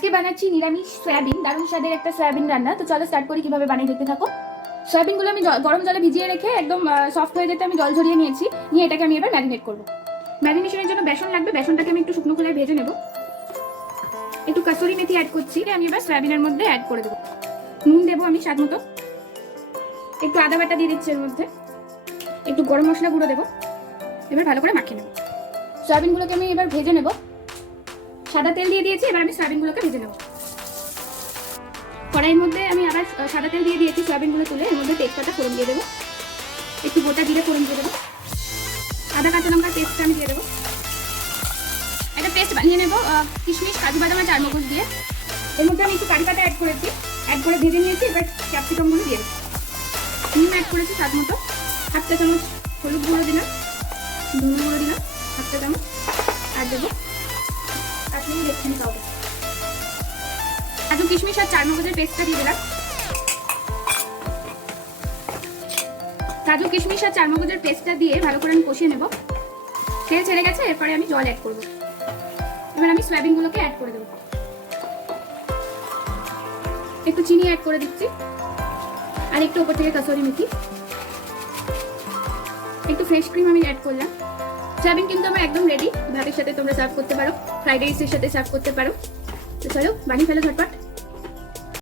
আজকে বানাচ্ছি নিরামিষ সয়াবিন, দারুণ স্বাদের একটা সয়াবিন রান্না। তো চলো স্টার্ট করি কিভাবে বানিয়ে দেখতে থাকো। সয়াবিনগুলো আমি গরম জলে ভিজিয়ে রেখে একদম সফট হয়ে যেতে আমি জল ঝরিয়ে নিয়েছি। নিয়ে এটাকে আমি এবার ম্যারিনেট করবো। ম্যারিনেশনের জন্য বেসন লাগবে, বেসনটাকে আমি একটু শুকনো খোলায় ভেজে নেব। একটু কাসুরি মেথি অ্যাড করছি, আমি এবার সয়াবিনের মধ্যে অ্যাড করে দেবো। নুন দেবো আমি স্বাদ মতো, একটু আদা বাটা দিয়ে দিচ্ছি এর মধ্যে, একটু গরম মশলা গুঁড়ো দেবো। এবার ভালো করে মাখিয়ে নেব। সয়াবিনগুলোকে আমি এবার ভেজে নেব। সাদা তেল দিয়ে দিয়েছি, এবার আমি সয়াবিনগুলোকে ভেজে নেব। কড়াইয়ের মধ্যে আমি আবার সাদা তেল দিয়ে দিয়েছি, সয়াবিনগুলো তুলে এর মধ্যে তেজপাতা ফোড়ন দিয়ে দেবো, একটু গোটা জিরে ফোড়ন দিয়ে দেবো, আদা কাঁচা লঙ্কার পেস্টটা আমি দিয়ে দেবো। একটা পেস্ট বানিয়ে নেবো কিশমিশ, কাজু বাদাম আর চারমগজ দিয়ে। এর মধ্যে আমি একটু কারি পাতা অ্যাড করেছি, অ্যাড করে ভেজে নিয়েছি। এবার ক্যাপসিকামগুলো দিয়ে দেবো। নুন অ্যাড করেছি স্বাদ মতো, 1 চা চামচ হলুদ গুঁড়ো দিলাম, ধনে গুঁড়ো দিলাম 1 চা চামচ, আর দেবো কাশ্মীরি রেড চিলি পাউডার। কাজু কিশমিশ আর চারমগজের পেস্টটা দিয়ে দিলাম। কাজু কিশমিশ আর চারমগজের পেস্টটা দিয়ে ভালো করে আমি কষিয়ে নেব। তেল ছেড়ে গেছে, এরপরে আমি জল অ্যাড করব। এবার আমি সয়াবিনগুলোকে অ্যাড করে দেবো। একটু চিনি অ্যাড করে দিচ্ছি, আর একটু উপর থেকে কাসুরি মেথি, একটু ফ্রেশ ক্রিম আমি অ্যাড করলাম। সয়াবিন কিন্তু আমার একদম রেডি। ভাতের সাথে তোমরা সার্ভ করতে পারো, ফ্রাইড রাইসের সাথে সার্ভ করতে পারো। তো চলো বানিয়ে ফেলো ঝটপট।